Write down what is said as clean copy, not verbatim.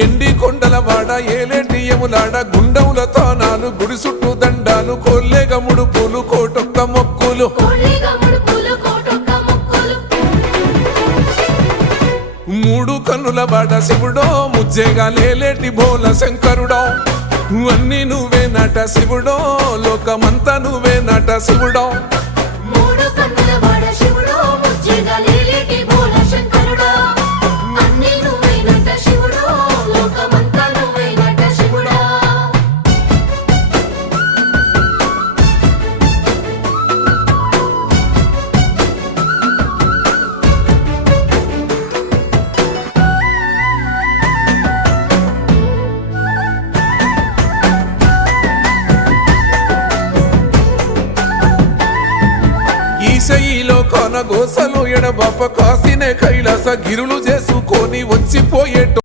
ఎండి కొండల వాడ ఏలేటి యములాడ గుండముల తానాలు గుడి చుట్టూ దండాలు కోల్లేగ ముడుపులు కోటొక్క మొక్కులు మూడు కన్నుల వాడ శివుడో ముజ్జేగా లేలేటి బోల శంకరుడో అన్ని నువ్వే నట శివుడో లోకమంతా నువ్వే నట శివుడో ఈశయిలో కొన గోసలు ఎడబాప కాసినే కైలాస గిరులు చేసుకొని వచ్చిపోయేట